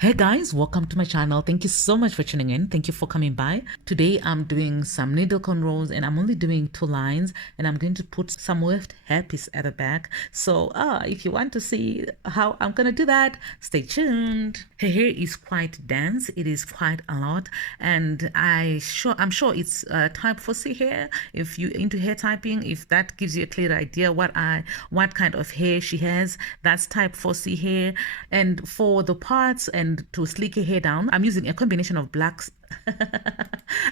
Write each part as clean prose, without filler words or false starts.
Hey guys, welcome to my channel. Thank you so much for tuning in. Thank you for coming by. Today I'm doing some needle cornrows and I'm only doing 2 lines and I'm going to put some weft hairpiece at the back. So if you want to see how I'm gonna do that, stay tuned. Her hair is quite dense. It is quite a lot, and I'm sure it's type 4C hair. If you're into hair typing, if that gives you a clear idea what kind of hair she has, that's type 4C hair. And for the parts and to slick her hair down, I'm using a combination of blacks.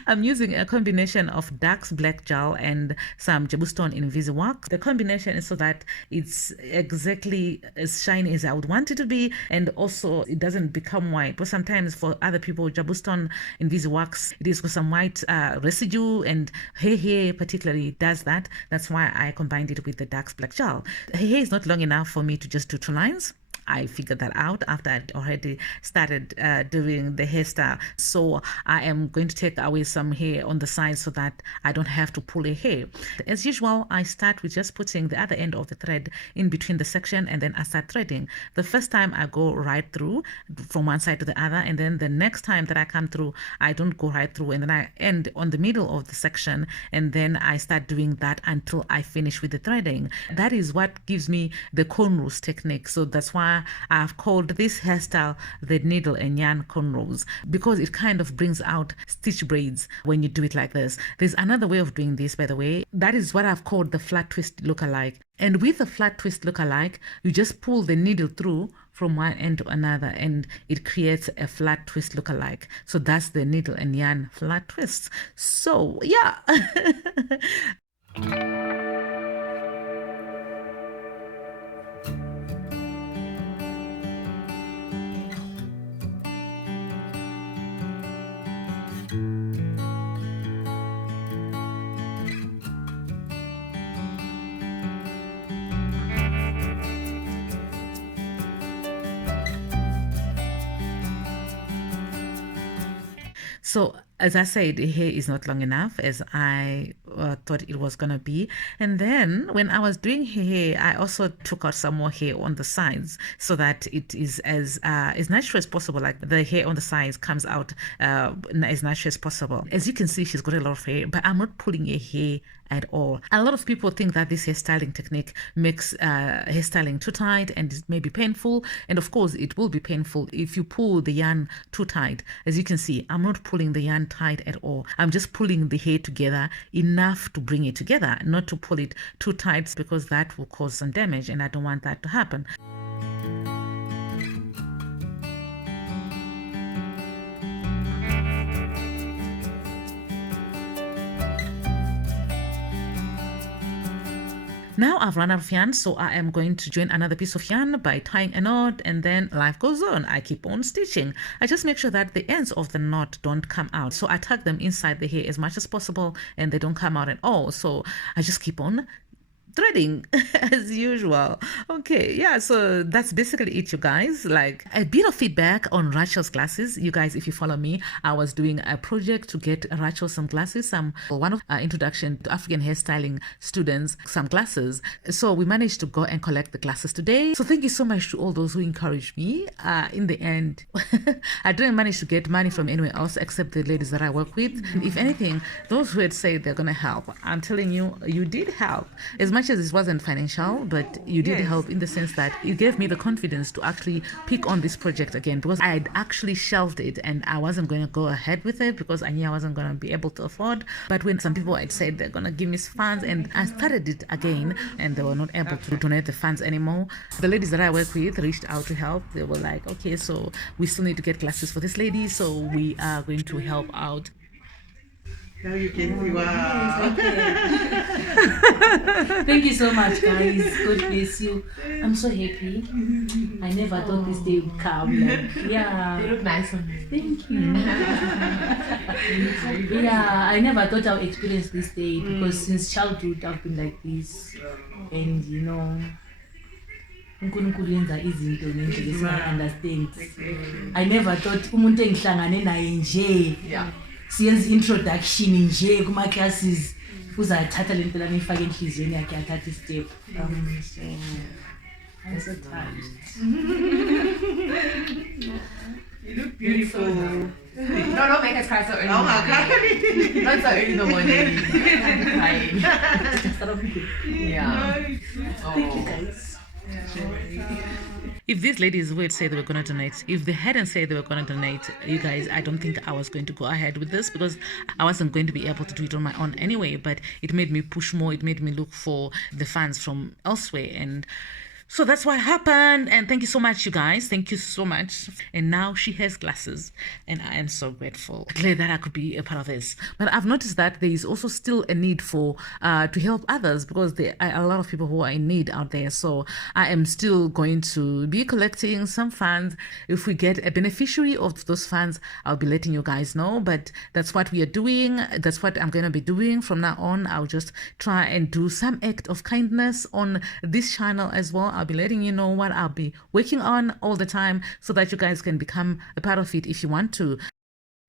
I'm using a combination of dark black gel and some Jabustone Invisiwax. The combination is so that it's exactly as shiny as I would want it to be, and also it doesn't become white. But sometimes for other people, Jabustone Invisiwax, it is with some white residue, and her hair particularly does that. That's why I combined it with the dark black gel. Her hair is not long enough for me to just do 2 lines. I figured that out after I'd already started doing the hairstyle. So I am going to take away some hair on the side so that I don't have to pull a hair. As usual, I start with just putting the other end of the thread in between the section, and then I start threading. The first time I go right through from one side to the other, and then the next time that I come through, I don't go right through, and then I end on the middle of the section, and then I start doing that until I finish with the threading. That is what gives me the cornrows technique. So that's why I've called this hairstyle the needle and yarn cornrows, because it kind of brings out stitch braids when you do it like this. There's another way of doing this, by the way. That is what I've called the flat twist lookalike. And with the flat twist lookalike, you just pull the needle through from one end to another, and it creates a flat twist lookalike. So that's the needle and yarn flat twists. So yeah. So as I said, the hair is not long enough as I thought it was gonna be. And then when I was doing her hair, I also took out some more hair on the sides so that it is as natural as possible. Like the hair on the sides comes out as natural as possible. As you can see, she's got a lot of hair, but I'm not pulling her hair at all. A lot of people think that this hairstyling technique makes hairstyling too tight and it may be painful. And of course, it will be painful if you pull the yarn too tight. As you can see, I'm not pulling the yarn tight at all. I'm just pulling the hair together enough to bring it together, not to pull it too tight, because that will cause some damage and I don't want that to happen. Now I've run out of yarn, so I am going to join another piece of yarn by tying a knot, and then life goes on. I keep on stitching. I just make sure that the ends of the knot don't come out. So I tuck them inside the hair as much as possible and they don't come out at all. So I just keep on threading as usual. Okay, yeah, so that's basically it, you guys. Like a bit of feedback on Rachel's glasses. You guys, if you follow me, I was doing a project to get Rachel some glasses, one of introduction to African hairstyling students, some glasses. So we managed to go and collect the glasses today. So thank you so much to all those who encouraged me. In the end, I didn't manage to get money from anywhere else except the ladies that I work with. And if anything, those who had said they're gonna help, I'm telling you, you did help. As much as it wasn't financial, but you did help in the sense that it gave me the confidence to actually pick on this project again, because I had actually shelved it and I wasn't going to go ahead with it because I knew I wasn't going to be able to afford. But when some people had said they're going to give me funds, and I started it again and they were not able to donate the funds anymore, the ladies that I work with reached out to help. They were like, okay, so we still need to get glasses for this lady, so we are going to help out. Now you can see, wow. Thank you so much, guys. God bless you. I'm so happy. I never thought this day would come. Like, yeah. You look nice on you. Thank you. Yeah, I never thought I would experience this day because since childhood I've been like this. And you know, uNkulunkulu yenza izinto ngendlela esingaunderstand. I never thought umuntu engihlangane naye nje. Yeah. Siyenza introduction nje kuma classes uzathatha lento lana ifake enhlizweni yakhe athatha istep. So I'm so touched. You look beautiful. No, don't make us cry so early. Oh my God. Not so early in the morning. I'm crying. Yeah. Thank you guys. If these ladies would say they were going to donate, if they hadn't said they were going to donate, you guys, I don't think I was going to go ahead with this because I wasn't going to be able to do it on my own anyway. But it made me push more. It made me look for the funds from elsewhere. And so that's what happened. And thank you so much, you guys. Thank you so much. And now she has glasses. And I am so grateful. Glad that I could be a part of this. But I've noticed that there is also still a need for to help others because there are a lot of people who are in need out there. So I am still going to be collecting some funds. If we get a beneficiary of those funds, I'll be letting you guys know. But that's what we are doing. That's what I'm going to be doing from now on. I'll just try and do some act of kindness on this channel as well. I'll be letting you know what I'll be working on all the time so that you guys can become a part of it if you want to.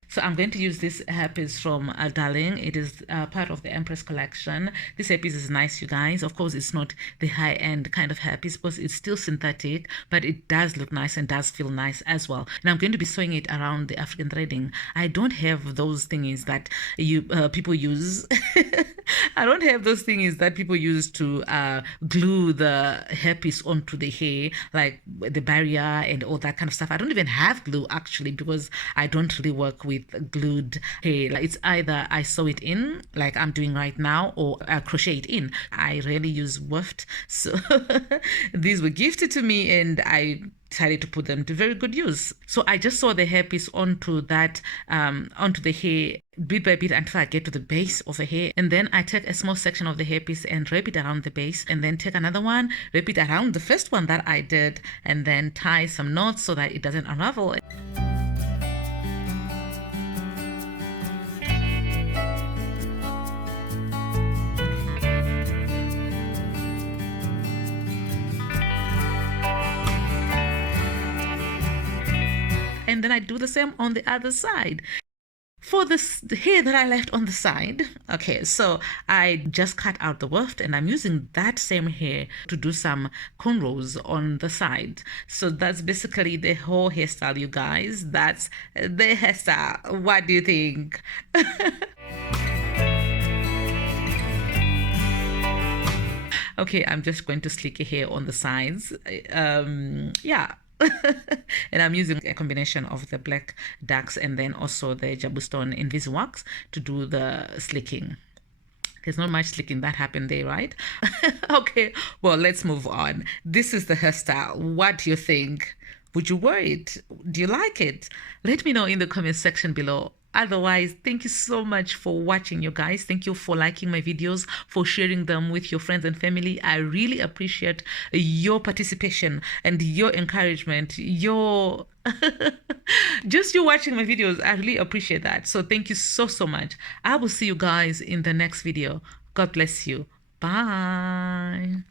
So I'm going to use this hairpiece from Darling. It is part of the Empress collection. This hairpiece is nice, you guys. Of course, it's not the high-end kind of hairpiece because it's still synthetic, but it does look nice and does feel nice as well. And I'm going to be sewing it around the African threading. I don't have those thingies that people use. I don't have those thingies that people use to glue the hairpiece onto the hair, like the barrier and all that kind of stuff. I don't even have glue actually because I don't really work with glued hair. It's either I sew it in like I'm doing right now or I crochet it in. I rarely use weft. So these were gifted to me and I decided to put them to very good use. So I just sew the hairpiece onto that, onto the hair bit by bit until I get to the base of the hair. And then I take a small section of the hairpiece and wrap it around the base and then take another one, wrap it around the first one that I did and then tie some knots so that it doesn't unravel. And then I do the same on the other side. For this hair that I left on the side, okay, so I just cut out the weft and I'm using that same hair to do some cornrows on the side. So that's basically the whole hairstyle, you guys. That's the hairstyle. What do you think? Okay, I'm just going to slick your hair on the sides. Yeah. And I'm using a combination of the black ducks and then also the Jabustone Invisiwax to do the slicking. There's not much slicking that happened there, right? Okay, well, let's move on. This is the hairstyle. What do you think? Would you wear it? Do you like it? Let me know in the comment section below. Otherwise, thank you so much for watching, you guys. Thank you for liking my videos, for sharing them with your friends and family. I really appreciate your participation and your encouragement, your just you watching my videos. I really appreciate that. So thank you so much. I will see you guys in the next video. God bless you. Bye.